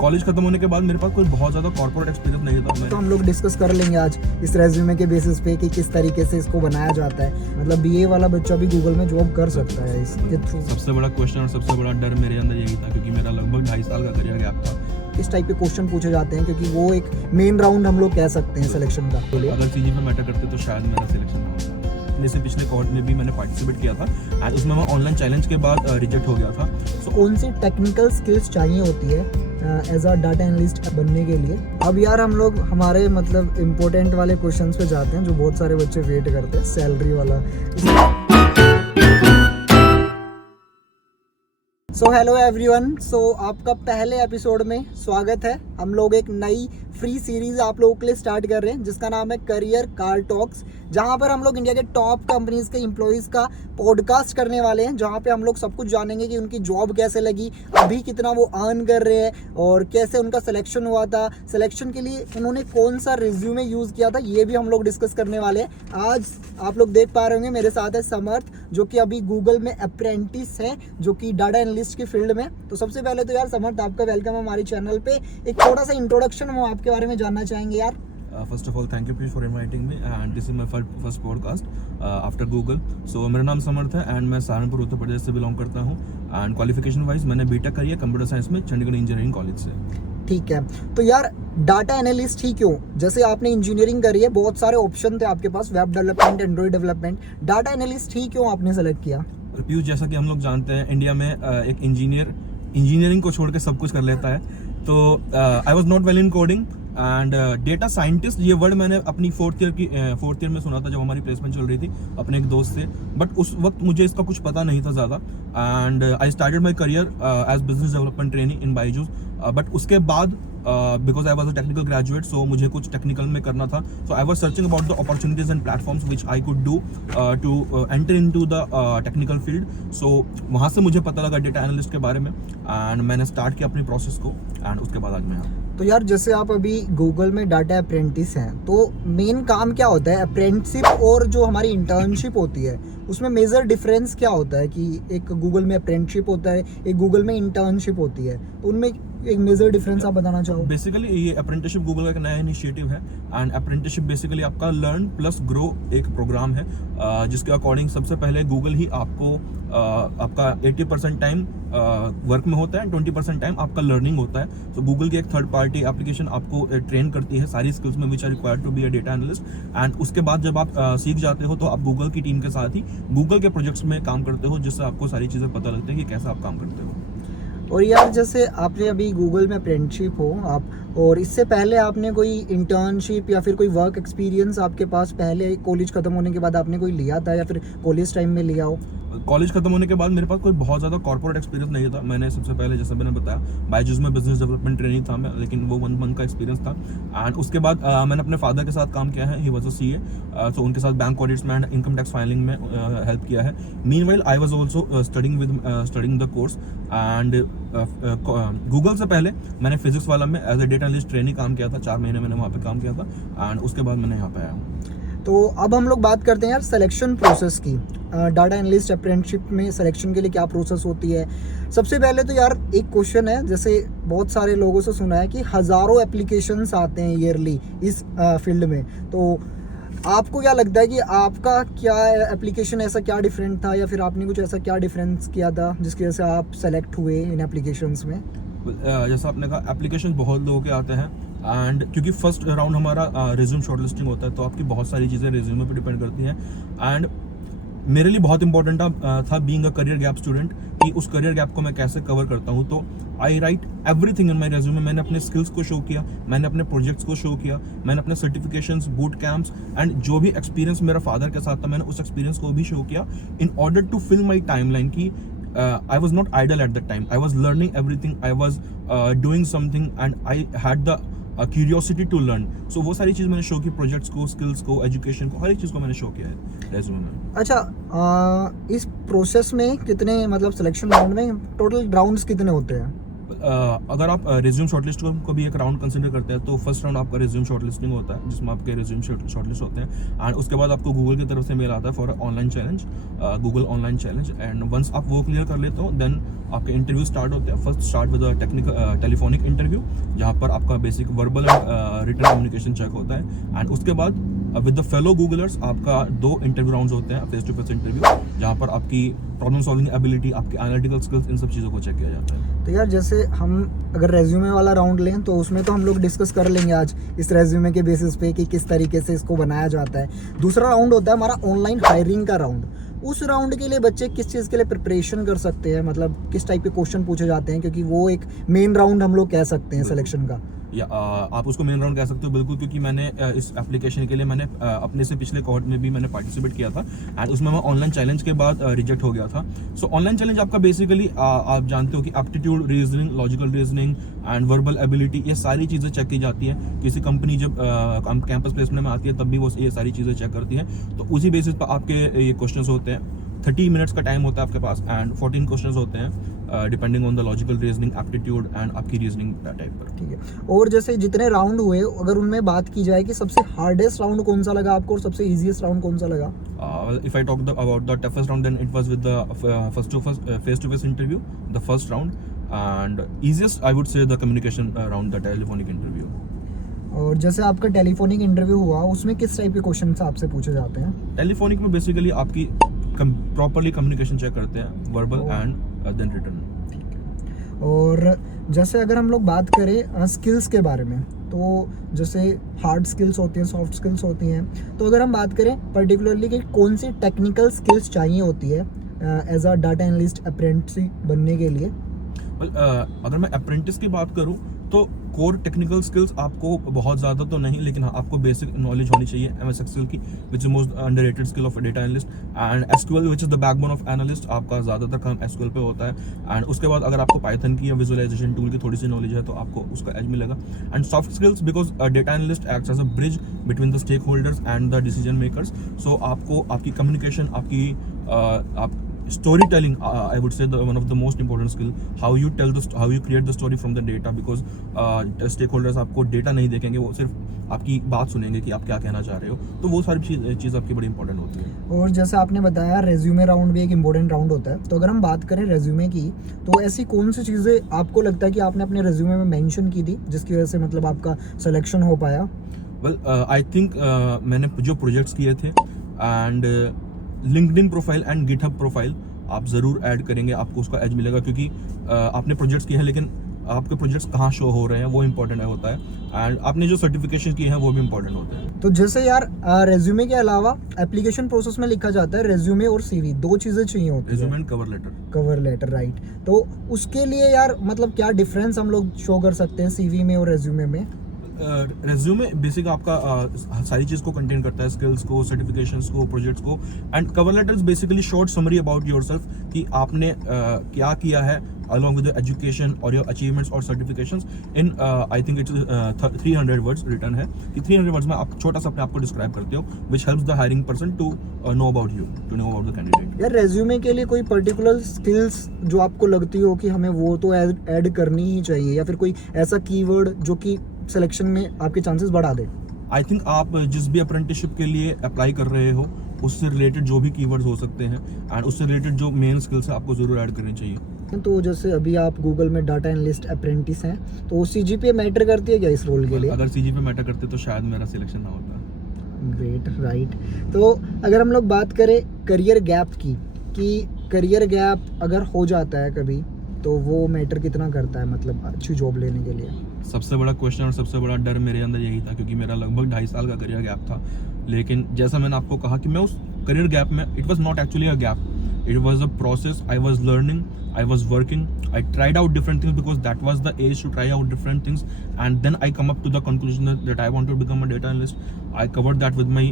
College खत्म होने के बाद मेरे पास कोई बहुत ज़्यादा कॉर्पोरेट एक्सपीरियंस नहीं था। तो हम लोग डिस्कस कर लेंगे आज इस रेज्यूमे के बेसिस पे कि किस तरीके से इसको बनाया जाता है। मतलब बीए वाला बच्चा भी गूगल में जॉब कर सकता है इसके थ्रू। सबसे बड़ा क्वेश्चन और सबसे बड़ा डर मेरे अंदर यही था, क्योंकि मेरा लगभग 2.5 साल का करियर गैप था। इस टाइप के क्वेश्चन पूछे जाते हैं क्योंकि वो एक मेन राउंड हम लोग कह सकते हैं सिलेक्शन का। अगर चीज़ें में मैटर करते तो शायद मेरा सिलेक्शन ना होता। जैसे पिछले कोहॉर्ट में भी मैंने पार्टिसिपेट किया था एंड उसमें मैं ऑनलाइन चैलेंज के बाद रिजेक्ट हो गया था। कौन सी टेक्निकल स्किल्स चाहिए होती है एज अ डाटा एनालिस्ट बनने के लिए? अब यार हम लोग हमारे मतलब इम्पोर्टेंट वाले क्वेश्चंस पे जाते हैं जो बहुत सारे बच्चे वेट करते हैं, सैलरी वाला। सो हेलो एवरीवन, सो आपका पहले एपिसोड में स्वागत है। हम लोग एक नई फ्री सीरीज आप लोगों के लिए स्टार्ट कर रहे हैं जिसका नाम है करियर कार टॉक्स, जहां पर हम लोग इंडिया के टॉप कंपनीज के एम्प्लॉइज का पॉडकास्ट करने वाले हैं, जहां पे हम लोग सब कुछ जानेंगे कि उनकी जॉब कैसे लगी, अभी कितना वो अर्न कर रहे हैं और कैसे उनका सिलेक्शन हुआ था, सिलेक्शन के लिए उन्होंने कौन सा रिज्यूमे यूज़ किया था, ये भी हम लोग डिस्कस करने वाले हैं। आज आप लोग देख पा रहे होंगे मेरे साथ है समर्थ, जो कि अभी गूगल में अप्रेंटिस है, जो कि डाटा एनालिस्ट की फील्ड में। तो सबसे पहले तो यार समर्थ, आपका वेलकम हमारे चैनल पे। एक थोड़ा सा इंट्रोडक्शन हम आपके बारे में जानना चाहेंगे यार। First of all thank you for inviting me and this is my first podcast after Google. So मेरा नाम समर्थ है एंड मैं सहारनपुर उत्तर प्रदेश से बिलोंग करता हूँ एंड क्वालिफिकेशन वाइज मैंने बीटेक करी है कंप्यूटर साइंस में चंडीगढ़ इंजीनियरिंग कॉलेज से। ठीक है, तो यार डाटा एनालिस्ट ही क्यों? जैसे आपने इंजीनियरिंग करी है, बहुत सारे ऑप्शन थे आपके पास, web development, android development, data analyst ही क्यों आपने सेलेक्ट किया? पीयूष, जैसा कि हम लोग जानते हैं इंडिया में एक इंजीनियरिंग को छोड़ के सब कुछ कर लेता है। तो I was not well in coding and data scientist, ये वर्ड मैंने अपनी फोर्थ ईयर में सुना था जब हमारी प्लेसमेंट चल रही थी अपने एक दोस्त से, बट उस वक्त मुझे इसका कुछ पता नहीं था ज़्यादा। And I started my career as business development training in Byju's, but उसके बाद because I was a technical graduate, so मुझे कुछ टेक्निकल में करना था। So I was searching about the opportunities and platforms which I could do to enter into the technical field. So वहाँ से मुझे पता लगा डेटा एनालिस्ट के बारे में एंड मैंने स्टार्ट किया अपनी प्रोसेस को एंड उसके बाद आज मैं यहाँ। तो यार जैसे आप अभी गूगल में डाटा अप्रेंटिस हैं, तो मेन काम क्या होता है? अप्रेंटिसशिप और जो हमारी इंटर्नशिप होती है उसमें मेजर डिफरेंस क्या होता है? कि एक गूगल में अप्रेंटिसशिप होता है, एक गूगल में इंटर्नशिप होती है, तो उनमें एक मेजर डिफरेंस आप बताना चाहो? बेसिकली ये अप्रेंटिसशिप गूगल का एक नया इनिशिएटिव है एंड अप्रेंटिसशिप बेसिकली आपका लर्न प्लस ग्रो एक प्रोग्राम है, जिसके अकॉर्डिंग सबसे पहले गूगल ही आपको आपका 80% टाइम वर्क में होता है, 20% टाइम आपका लर्निंग होता है। तो गूगल की एक थर्ड पार्टी एप्लीकेशन आपको ट्रेन करती है सारी स्किल्स में which are required to be a data analyst. And उसके बाद जब आप सीख जाते हो तो आप गूगल की टीम के साथ ही गूगल के प्रोजेक्ट्स में काम करते हो, जिससे आपको सारी चीज़ें पता लगती है कि कैसे आप काम करते हो। और यार जैसे आपने अभी गूगल में अप्रेंटिसशिप हो आप, और इससे पहले आपने कोई इंटर्नशिप या फिर कोई वर्क एक्सपीरियंस आपके पास पहले कॉलेज खत्म होने के बाद आपने कोई लिया था या फिर कॉलेज टाइम में लिया हो? कॉलेज खत्म होने के बाद मेरे पास कोई बहुत ज़्यादा कॉर्पोरेट एक्सपीरियंस नहीं था। मैंने सबसे पहले जैसे मैंने बताया बायजूस में बिजनेस डेवलपमेंट ट्रेनिंग था मैं, लेकिन वो 1 मंथ का एक्सपीरियंस था। एंड उसके बाद मैंने अपने फादर के साथ काम किया है, ही वॉज अ CA, तो उनके साथ बैंक ऑडिट्स में एंड इनकम टैक्स फाइलिंग में हेल्प किया है। Meanwhile I was also studying the course and Google से पहले मैंने फिजिक्स वाला में as a data analyst training काम किया था, 4 महीने मैंने वहाँ पे काम किया था एंड उसके बाद मैंने यहाँ पे आया हूँ। तो अब हम लोग बात करते हैं यार सिलेक्शन प्रोसेस की। डाटा एनालिस्ट अप्रेंटिसशिप में सिलेक्शन के लिए क्या प्रोसेस होती है? सबसे पहले तो यार एक क्वेश्चन है, जैसे बहुत सारे लोगों से सुना है कि हज़ारों एप्लीकेशंस आते हैं ईयरली इस फील्ड में, तो आपको क्या लगता है कि आपका क्या एप्लीकेशन ऐसा क्या डिफरेंट था, या फिर आपने कुछ ऐसा क्या डिफरेंस किया था जिसकी वजह से आप सेलेक्ट हुए इन एप्लीकेशंस में? जैसा आपने कहा एप्लीकेशन बहुत लोगों के आते हैं एंड क्योंकि फर्स्ट राउंड हमारा रिज्यूम शॉर्टलिस्टिंग होता है, तो आपकी बहुत सारी चीज़ें रिज्यूमे पे डिपेंड करती हैं। एंड मेरे लिए बहुत इंपॉर्टेंट था being a career gap student कि उस करियर गैप को मैं कैसे कवर करता हूँ। तो I write everything in my resume. मैंने अपने स्किल्स को शो किया, मैंने अपने प्रोजेक्ट्स को शो किया, मैंने अपने सर्टिफिकेशंस, बूट कैंप्स एंड जो भी एक्सपीरियंस मेरा फादर के साथ था मैंने उस एक्सपीरियंस को भी शो किया in order to fill my timeline की I was not idle at that time. I was learning everything. I was doing something and I had the curiosity to learn. So वो सारी चीज़ मैंने show की, projects को, skills को, education को, हर एक चीज़ को मैंने शो किया है रेज्यूमे में। अच्छा, इस प्रोसेस में कितने मतलब सिलेक्शन राउंड में टोटल राउंड्स कितने होते हैं? अगर आप रिज्यूम शॉर्टलिस्ट को भी एक राउंड कंसिडर करते हैं तो फर्स्ट राउंड आपका रिज्यूम शॉर्टलिस्टिंग होता है जिसमें आपके रिज्यूम शॉर्टलिस्ट होते हैं एंड उसके बाद आपको गूगल की तरफ से मेल आता है for online challenge, Google online challenge. And once आप वो क्लियर कर लेते हो देन आपके इंटरव्यू स्टार्ट होते हैं। First start with technical telephonic interview जहाँ पर आपका basic verbal and written communication check होता है एंड उसके बाद विद द फेलो गूगलर्स आपका 2 इंटरव्यू राउंड्स होते हैं, फेस टू फेस इंटरव्यू, जहाँ पर आपकी प्रॉब्लम सॉल्विंग एबिलिटी, आपकी एनालिटिकल स्किल्स, इन सब चीज़ों को चेक किया जाता है। तो यार जैसे हम अगर रेज्यूमे वाला राउंड लें तो उसमें तो हम लोग डिस्कस कर लेंगे आज इस रेज्यूमे के बेसिस पे कि किस तरीके से इसको बनाया जाता है। दूसरा राउंड होता है हमारा ऑनलाइन हायरिंग का राउंड। उस राउंड के लिए बच्चे किस चीज़ के लिए प्रिपरेशन कर सकते हैं, मतलब किस टाइप के क्वेश्चन पूछे जाते हैं, क्योंकि वो एक मेन राउंड हम लोग कह सकते हैं सिलेक्शन का। या आप उसको मेन राउंड कह सकते हो बिल्कुल, क्योंकि मैंने इस एप्लीकेशन के लिए मैंने अपने से पिछले कोहॉर्ट में भी मैंने पार्टिसिपेट किया था एंड उसमें मैं ऑनलाइन चैलेंज के बाद रिजेक्ट हो गया था। सो ऑनलाइन चैलेंज आपका बेसिकली आप जानते हो कि aptitude, reasoning, logical reasoning and verbal ability, ये सारी चीज़ें चेक की जाती हैं। किसी कंपनी जब कैंपस प्लेसमेंट में आती है तब भी वो ये सारी चीज़ें चेक करती हैं। तो उसी बेसिस पर आपके ये क्वेश्चंस होते हैं। 30 मिनट्स का टाइम होता है आपके पास एंड 14 क्वेश्चंस होते हैं depending on the logical reasoning, aptitude and आपकी रीजनिंग टाइप पर। ठीक है, और जैसे जितने राउंड हुए अगर उनमें बात की जाए कि सबसे हार्डेस्ट राउंड कौन सा लगा आपको और सबसे इजीएस्ट राउंड कौन सा लगा? If I talk about the toughest round, then it was with the face-to-face interview, the first round, and easiest I would say the communication round, the telephonic interview. और जैसे आपका टेलीफोनिक इंटरव्यू हुआ उसमें किस type के question आपसे पूछे जाते हैं? टेलीफोनिक में बेसिकली आपकी प्रॉपरली कम्युनिकेशन चेक करते हैं, वर्बल एंड देन रिटन। और जैसे अगर हम लोग बात करें स्किल्स के बारे में, तो जैसे हार्ड स्किल्स होती हैं, सॉफ्ट स्किल्स होती हैं, तो अगर हम बात करें पर्टिकुलरली कि कौन सी टेक्निकल स्किल्स चाहिए होती है as a data analyst apprentice बनने के लिए? अगर मैं अप्रेंटिस की बात करूं तो कोर टेक्निकल स्किल्स आपको बहुत ज़्यादा तो नहीं, लेकिन हाँ आपको बेसिक नॉलेज होनी चाहिए MS एक्सेल की, which is most underrated skill of data analyst, and SQL which is the backbone of analyst. आपका ज़्यादातर काम SQL पे होता है एंड उसके बाद अगर आपको पाइथन की या विजुअलाइजेशन टूल की थोड़ी सी नॉलेज है तो आपको उसका एज मिलेगा। And soft skills because data analyst acts as a bridge between the stakeholders and the decision makers. So आपको आपकी कम्युनिकेशन, आपकी आप storytelling, I would say one of the most important skill, how you create the story from the data, because stakeholders आपको data नहीं देखेंगे, वो सिर्फ आपकी बात सुनेंगे कि आप क्या कहना चाह रहे हो। तो वो सारी चीज़ आपकी बड़ी इंपॉर्टेंट होती है। और जैसे आपने बताया रेज्यूमे राउंड भी एक इम्पोर्टेंट राउंड होता है, तो अगर हम बात करें रेज्यूमे की, तो ऐसी कौन सी चीज़ें आपको लगता है कि आपने अपने रेज्यूमे में मेंशन की थी जिसकी वजह से मतलब आपका सिलेक्शन हो पाया? वेल आई थिंक मैंने जो प्रोजेक्ट्स किए थे and LinkedIn profile and GitHub profile आप ज़रूर ऐड करेंगे, आपको उसका एज मिलेगा, क्योंकि आपने प्रोजेक्ट्स किए हैं लेकिन आपके प्रोजेक्ट्स कहाँ शो हो रहे हैं वो इंपॉर्टेंट होता है, एंड आपने जो सर्टिफिकेशन की है वो भी इंपॉर्टेंट होते हैं। तो जैसे यार रेज्यूमे के अलावा एप्लीकेशन प्रोसेस में लिखा जाता है रेज्यूमे और CV, 2 चीज़ें चाहिए होती है। Resume and cover letter, right. तो उसके लिए यार मतलब क्या डिफरेंस हम लोग शो कर सकते हैं CV में और रेज्यूमे में? रेज्यूमे बेसिक आपका सारी चीज़ को कंटेन करता है, स्किल्स को, सर्टिफिकेशंस को, प्रोजेक्ट्स को, and cover letter is basically short summary about yourself कि आपने क्या किया है along with the education or your achievements or certifications in I think it's 300 words written है कि 300 words में आप छोटा सा अपने आप को डिस्क्राइब करते हो, which helps the hiring person to know about you, to know about the candidate। यार रेज्यूमे के लिए कोई पर्टिकुलर स्किल्स जो आपको लगती हो कि हमें वो तो ऐड करनी ही चाहिए, या फिर कोई ऐसा कीवर्ड जो कि सिलेक्शन में आपके चांसेस बढ़ा दे? आई थिंक आप जिस भी अप्रेंटिसशिप के लिए अप्लाई कर रहे हो उससे रिलेटेड जो भी कीवर्ड्स हो सकते हैं एंड उससे रिलेटेड जो मेन स्किल्स है आपको ज़रूर ऐड करनी चाहिए। तो जैसे अभी आप गूगल में डाटा एनालिस्ट अप्रेंटिस हैं, तो CGPA मैटर करती है क्या इस रोल के लिए? अगर CGPA मैटर करते तो शायद मेरा सिलेक्शन ना होता। Great, right. तो अगर हम लोग बात करें करियर गैप की, कि करियर गैप अगर हो जाता है कभी तो वो मैटर कितना करता है मतलब अच्छी जॉब लेने के लिए? सबसे बड़ा क्वेश्चन और सबसे बड़ा डर मेरे अंदर यही था, क्योंकि मेरा लगभग 2.5 साल का करियर गैप था। लेकिन जैसा मैंने आपको कहा कि मैं उस करियर गैप में, it was not actually a gap, it was a process, I was learning, I was working, I tried out different things because that was the age to try out different things, and then I come up to the conclusion that I want to become a data analyst. I covered that with my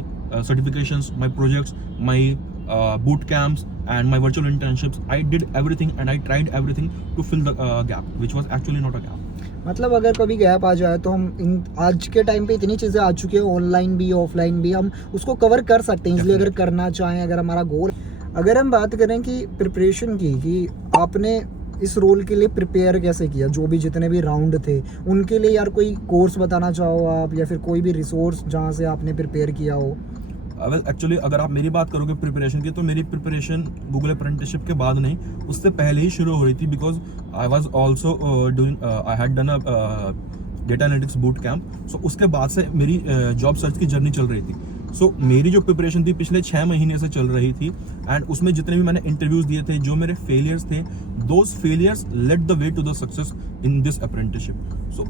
certifications, my projects, my boot camps and my virtual internships. I did everything and I tried everything to fill the gap, which was actually not a gap. मतलब अगर कभी gap आ जाए तो हम आज के time पे इतनी चीज़ें आ चुकी है, ऑनलाइन भी ऑफलाइन भी, हम उसको कवर कर सकते हैं इसलिए, अगर करना चाहें, अगर हमारा गोल। अगर हम बात करें कि प्रिपरेशन की, कि आपने इस रोल के लिए प्रिपेयर कैसे किया, जो भी जितने भी राउंड थे उनके लिए यार कोई कोर्स बताना चाहो आप, या फिर कोई भी रिसोर्स जहाँ से आपने प्रिपेयर किया हो? वेल एक्चुअली अगर आप मेरी बात करोगे प्रिपरेशन की, तो मेरी प्रिपरेशन गूगल अप्रेंटिसशिप के बाद नहीं, उससे पहले ही शुरू हो रही थी, because I was also doing I had done a data analytics boot camp. So उसके बाद से मेरी जॉब सर्च की जर्नी चल रही थी। सो मेरी जो प्रिपरेशन थी पिछले 6 महीने से चल रही थी, एंड उसमें जितने भी मैंने इंटरव्यूज दिए थे, जो मेरे फेलियर्स थे, those failures led the way to the success in this apprenticeship. So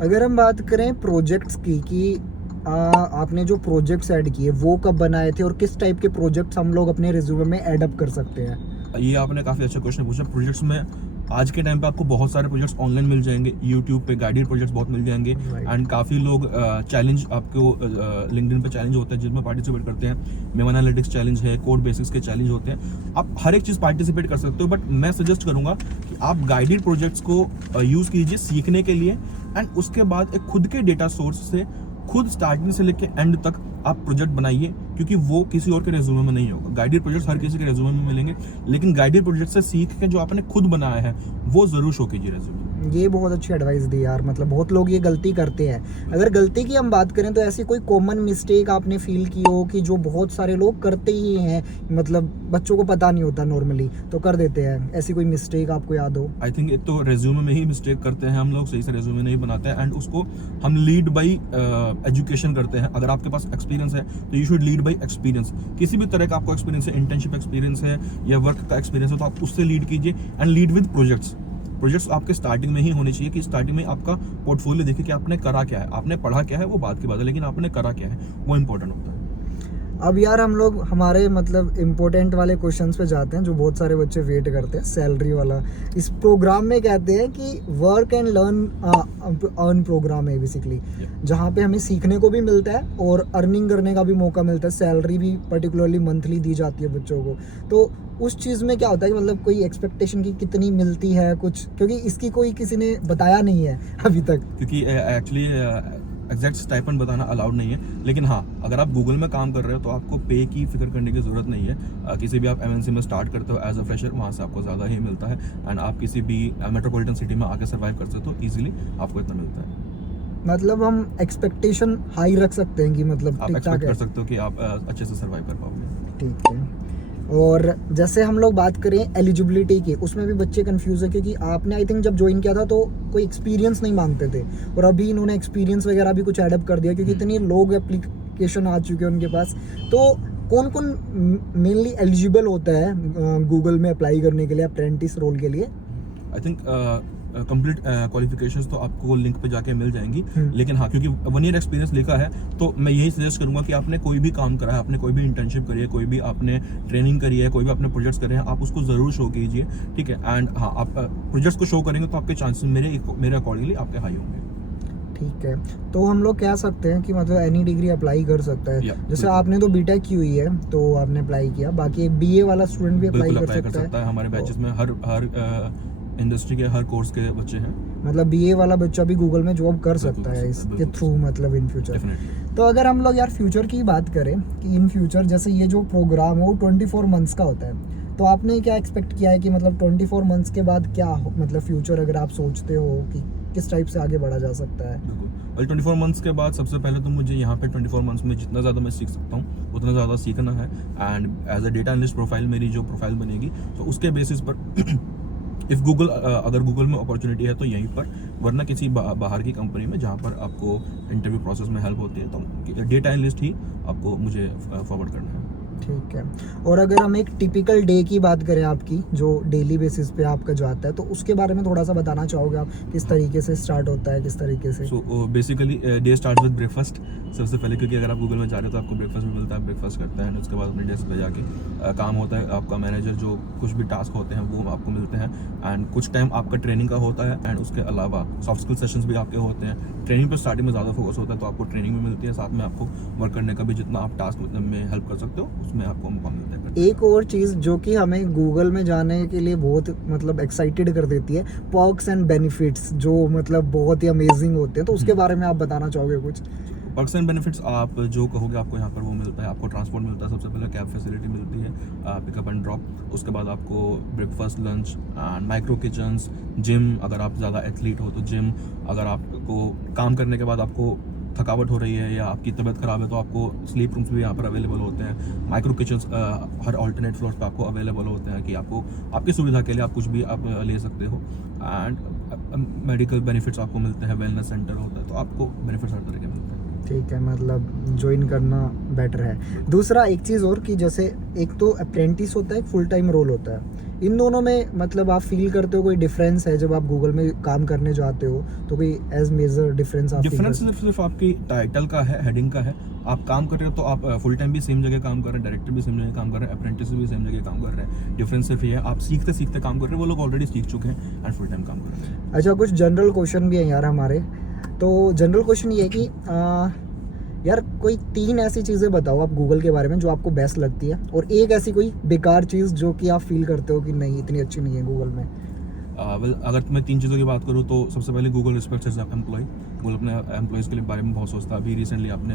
अगर हम बात करें प्रोजेक्ट्स की कि आपने जो प्रोजेक्ट्स ऐड किए वो कब बनाए थे, और किस टाइप के प्रोजेक्ट्स हम लोग अपने रिज्यूमे में ऐड अप कर सकते हैं? ये आपने काफ़ी अच्छा क्वेश्चन पूछा। प्रोजेक्ट्स में आज के टाइम पे आपको बहुत सारे प्रोजेक्ट्स ऑनलाइन मिल जाएंगे, यूट्यूब पे गाइडेड प्रोजेक्ट्स बहुत मिल जाएंगे, एंड काफ़ी लोग चैलेंज आपको लिंक्डइन पे चैलेंज होते हैं जिसमें पार्टिसिपेट करते हैं। मेवा एनालिटिक्स चैलेंज है, कोड बेसिक्स के चैलेंज होते हैं, आप हर एक चीज़ पार्टिसिपेट कर सकते हो। बट मैं सजेस्ट करूंगा कि आप गाइडेड प्रोजेक्ट्स को यूज़ कीजिए सीखने के लिए, एंड उसके बाद एक खुद के डेटा सोर्स से खुद स्टार्टिंग से लेकर एंड तक आप प्रोजेक्ट बनाइए, क्योंकि वो किसी और के रेज्यूमे में नहीं होगा। गाइडेड प्रोजेक्ट्स हर किसी के रेज्यूमे में मिलेंगे, लेकिन गाइडेड प्रोजेक्ट से सीख के जो आपने खुद बनाया है वो जरूर शो कीजिए रेज्यूमे। ये बहुत अच्छी एडवाइस दी यार, मतलब बहुत लोग ये गलती करते हैं। अगर गलती की हम बात करें तो ऐसी कोई कॉमन मिस्टेक आपने फील की हो कि जो बहुत सारे लोग करते ही हैं, मतलब बच्चों को पता नहीं होता नॉर्मली तो कर देते हैं, ऐसी कोई मिस्टेक आपको याद हो? आई थिंक एक तो रेज्यूमे में ही मिस्टेक करते हैं हम लोग, सही से रेज्यूमे नहीं बनाते हैं, एंड उसको हम लीड बाई एजुकेशन करते हैं। अगर आपके पास एक्सपीरियंस है तो you should lead by experience. किसी भी तरह का आपको एक्सपीरियंस है, इंटर्नशिप एक्सपीरियंस है या वर्क का एक्सपीरियंस है, तो आप उससे लीड कीजिए, and lead with projects. Projects आपके स्टार्टिंग में ही होने चाहिए, कि स्टार्टिंग में आपका पोर्टफोलियो देखिए कि आपने करा क्या है, आपने पढ़ा क्या है वो बात की बात है, लेकिन आपने करा क्या है वो इंपॉर्टेंट होता है। अब यार हम लोग हमारे मतलब इम्पोर्टेंट वाले क्वेश्चंस पे जाते हैं जो बहुत सारे बच्चे वेट करते हैं, सैलरी वाला। इस प्रोग्राम में कहते हैं कि work and learn earn program है बेसिकली, जहाँ पे हमें सीखने को भी मिलता है और अर्निंग करने का भी मौका मिलता है। सैलरी भी पर्टिकुलरली मंथली दी जाती है बच्चों को। तो उस चीज़ में क्या होता है कि मतलब कोई एक्सपेक्टेशन की कितनी मिलती है कुछ, क्योंकि इसकी कोई किसी ने बताया नहीं है अभी तक, क्योंकि एक्चुअली एग्जैक्ट स्टाइपेंड बताना अलाउड नहीं है। लेकिन हाँ, अगर आप गूगल में काम कर रहे हो तो आपको पे की फिक्र करने की ज़रूरत नहीं है। किसी भी आप एमएनसी में स्टार्ट करते हो एज अ फ्रेशर, वहाँ से आपको ज़्यादा ही मिलता है, एंड आप किसी भी मेट्रोपॉलिटन सिटी में आके सर्वाइव कर सकते हो ईजिली, आपको इतना मिलता है। मतलब हम एक्सपेक्टेशन हाई रख सकते हैं कि मतलब आप ठीक ठाक एक्सपेक्ट है। कर सकते हो कि आप अच्छे से सर्वाइव कर पाओगे। ठीक है। और जैसे हम लोग बात करें एलिजिबिलिटी की, उसमें भी बच्चे कंफ्यूज है, क्योंकि आपने आई थिंक जब ज्वाइन किया था तो कोई एक्सपीरियंस नहीं मांगते थे, और अभी इन्होंने एक्सपीरियंस वगैरह भी कुछ एडअप कर दिया, क्योंकि इतनी लोग एप्लीकेशन आ चुके हैं उनके पास। तो कौन कौन मेनली एलिजिबल होता है गूगल में अप्लाई करने के लिए अप्रेंटिस रोल के लिए? आई थिंक कंप्लीट क्वालिफिकेशंस तो आपको लिंक पे जाके मिल जाएंगी, लेकिन हाँ, क्योंकि 1 ईयर एक्सपीरियंस लिखा है, तो मैं यही सजेस्ट करूंगा कि आपने कोई भी काम करा है, आपने कोई भी इंटर्नशिप करी है, कोई भी आपने ट्रेनिंग करी है, कोई भी आपने प्रोजेक्ट्स करे हैं, आप उसको जरूर शो कीजिए। ठीक है, एंड हाँ, आप प्रोजेक्ट्स को शो करेंगे तो आपके चांसेस मेरे अकॉर्डिंगली आपके हाई होंगे। ठीक है, तो हम लोग कह सकते हैं कि मतलब एनी डिग्री अप्लाई कर सकता है। जैसे आपने तो बीटेक की हुई है तो आपने अप्लाई किया, बाकी एक बीए वाला स्टूडेंट भी अप्लाई कर सकता है। हमारे बैचेस में हर इंडस्ट्री के हर कोर्स के बच्चे हैं, मतलब बीए वाला बच्चा भी गूगल में जॉब कर सकता है इसके थ्रू, मतलब इन फ्यूचर। तो अगर हम लोग यार फ्यूचर की बात करें कि इन फ्यूचर जैसे ये जो प्रोग्राम है वो 24 मंथ्स का होता है, तो आपने क्या एक्सपेक्ट किया है कि मतलब 24 मंथ्स के बाद क्या हो, मतलब फ्यूचर अगर आप सोचते हो कि किस टाइप से आगे बढ़ा जा सकता है? और 24 मंथ्स के बाद सबसे पहले तो मुझे यहाँ पे 24 मंथ्स में जितना ज़्यादा मैं सीख सकता हूँ उतना ज़्यादा सीखना है, and as a data analyst profile मेरी जो प्रोफाइल बनेगी, तो उसके बेसिस पर इफ गूगल अगर गूगल में अपॉर्चुनिटी है तो यहीं पर, वरना किसी बाहर की कंपनी में जहाँ पर आपको इंटरव्यू प्रोसेस में हेल्प होती है, तो डेटा एनालिस्ट ही आपको मुझे फॉरवर्ड करना है। ठीक है। और अगर हम एक टिपिकल डे की बात करें आपकी, जो डेली बेसिस पे आपका जाता है, तो उसके बारे में थोड़ा सा बताना चाहोगे आप, किस तरीके से स्टार्ट होता है, किस तरीके से? So basically day start with breakfast सबसे पहले, क्योंकि अगर आप गूगल में जा रहे हो तो आपको ब्रेकफास्ट भी मिलता है, ब्रेकफास्ट करता है, उसके बाद अपने डेस्क पे जाके काम होता है। आपका मैनेजर जो कुछ भी टास्क होते हैं वो आपको मिलते हैं, एंड कुछ टाइम आपका ट्रेनिंग का होता है, एंड उसके अलावा सॉफ्ट स्किल सेशंस भी आपके होते हैं। ट्रेनिंग पर स्टार्टिंग में ज़्यादा फोकस होता है, तो आपको ट्रेनिंग भी मिलती है, साथ में आपको वर्क करने का भी जितना आप टास्क में हेल्प कर सकते हो उसमें आपको मौका मिलता है। एक और चीज़ जो कि हमें गूगल में जाने के लिए बहुत मतलब एक्साइटेड कर देती है, पर्क्स एंड बेनिफिट्स जो मतलब बहुत ही अमेजिंग होते हैं, तो उसके बारे में आप बताना चाहोगे कुछ? पर्क्स एंड बेनिफिट्स आप जो कहोगे आपको यहाँ पर वो मिलता है। आपको ट्रांसपोर्ट मिलता है, सबसे पहले कैब फैसिलिटी मिलती है, पिकअप एंड ड्रॉप। उसके बाद आपको breakfast, lunch and micro kitchens, gym अगर आप ज़्यादा एथलीट हो तो जिम, अगर आपको काम करने के बाद आपको थकावट हो रही है या आपकी तबीयत ख़राब है तो आपको स्लीप रूम्स भी यहाँ पर अवेलेबल होते हैं। माइक्रो किचन्स हर ऑल्टरनेट फ्लोर्स पे आपको अवेलेबल होते हैं कि आपको आपकी सुविधा के लिए आप कुछ भी आप ले सकते हो। एंड मेडिकल बेनिफिट्स आपको मिलते हैं, वेलनेस सेंटर होता है, तो आपको बेनिफिट्स हर तरह के मिलते हैं। ठीक है, मतलब ज्वाइन करना बेटर है। दूसरा एक चीज़ और कि जैसे एक तो अप्रेंटिस होता है, एक फुल टाइम रोल होता है, इन दोनों में मतलब आप फील करते हो कोई डिफरेंस है जब आप गूगल में काम करने जाते हो, तो कोई एज मेजर डिफरेंस आप डिफरेंस सिर्फ आपकी टाइटल का है, हेडिंग का है। आप काम कर रहे हो तो आप फुल टाइम भी सेम जगह काम कर रहे हैं, डायरेक्टर भी सेम जगह काम कर रहे हैं, अप्रेंटिस भी सेम जगह काम कर रहे हैं। डिफरेंस सिर्फ ये है आप सीखते सीखते काम कर रहे हैं, वो लोग ऑलरेडी सीख चुके हैं एंड फुल टाइम काम कर रहे हैं। अच्छा, कुछ जनरल क्वेश्चन भी है यार हमारे। तो जनरल क्वेश्चन ये है कि यार कोई 3 ऐसी चीज़ें बताओ आप गूगल के बारे में जो आपको बेस्ट लगती है, और एक ऐसी कोई बेकार चीज़ जो कि आप फील करते हो कि नहीं इतनी अच्छी नहीं है गूगल में। अगर मैं 3 चीज़ों की बात करूँ तो सबसे पहले Google respects as employ. Google अपने एम्प्लॉयज़ के लिए बारे में बहुत सोचता है। अभी रिसेंटली आपने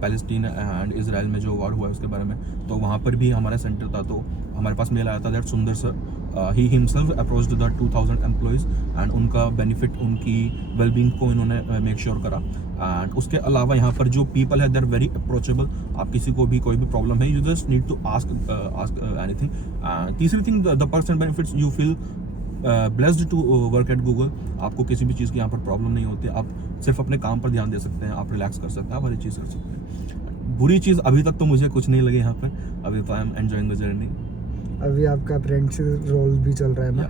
पैलेस्टीन एंड इजराइल में जो वॉर हुआ है उसके बारे में, तो वहाँ पर भी हमारा सेंटर था, तो हमारे पास मेल आया था दैट सुंदर sir he himself approached the 2000 employees and उनका बेनिफिट, उनकी वेलबींग को इन्होंने मेक श्योर करा। एंड उसके अलावा यहाँ पर जो पीपल है दे आर वेरी अप्रोचेबल। आप किसी को भी कोई भी प्रॉब्लम है, you just need to ask anything. तीसरी thing, the perks and benefits, you feel blessed to work at Google. आपको किसी भी चीज़ की यहाँ पर प्रॉब्लम नहीं होती, आप सिर्फ अपने काम पर ध्यान दे सकते हैं, आप रिलैक्स कर सकते हैं, आप हर चीज़ कर सकते हैं। बुरी चीज़ अभी तक तो मुझे कुछ नहीं लगी यहाँ पर, अभी तो I am enjoying the journey. अभी आपका अप्रेंटिस रोल भी चल रहा है ना,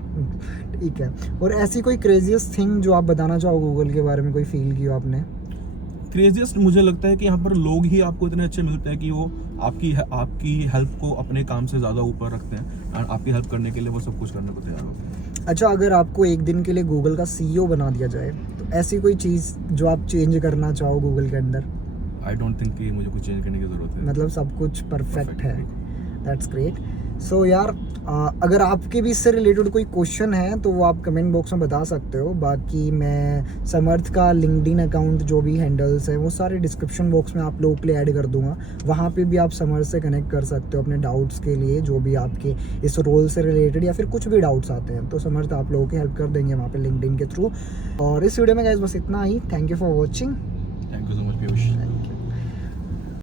ठीक है। और ऐसी कोई क्रेजियस्ट थिंग जो आप बताना चाहो गूगल के बारे में, कोई फील की हो आपने? क्रेजियस्ट मुझे लगता है कि यहाँ पर लोग ही आपको इतने अच्छे मिलते हैं कि वो आपकी हेल्प को अपने काम से ज़्यादा ऊपर रखते हैं एंड आपकी हेल्प करने के लिए वो सब कुछ करने को तैयार होते हैं। अच्छा, अगर आपको एक दिन के लिए गूगल का CEO बना दिया जाए तो ऐसी कोई चीज़ जो आप चेंज करना चाहो गूगल के अंदर? आई डोंट थिंक कि मुझे कुछ चेंज करने की ज़रूरत है, मतलब सब कुछ परफेक्ट Perfect है। है। That's great. सो यार अगर आपके भी इससे रिलेटेड कोई क्वेश्चन है तो वो आप कमेंट बॉक्स में बता सकते हो। बाकी मैं समर्थ का लिंक्डइन अकाउंट जो भी हैंडल्स हैं वो सारे डिस्क्रिप्शन बॉक्स में आप लोगों के लिए ऐड कर दूंगा। वहाँ पे भी आप समर्थ से कनेक्ट कर सकते हो अपने डाउट्स के लिए, जो भी आपके इस रोल से रिलेटेड या फिर कुछ भी डाउट्स आते हैं तो समर्थ आप लोगों की हेल्प कर देंगे वहाँ पे लिंक्डइन के थ्रू। और इस वीडियो में गाइस बस इतना ही। Thank you for watching. Thank you so much Piyush. Thank you.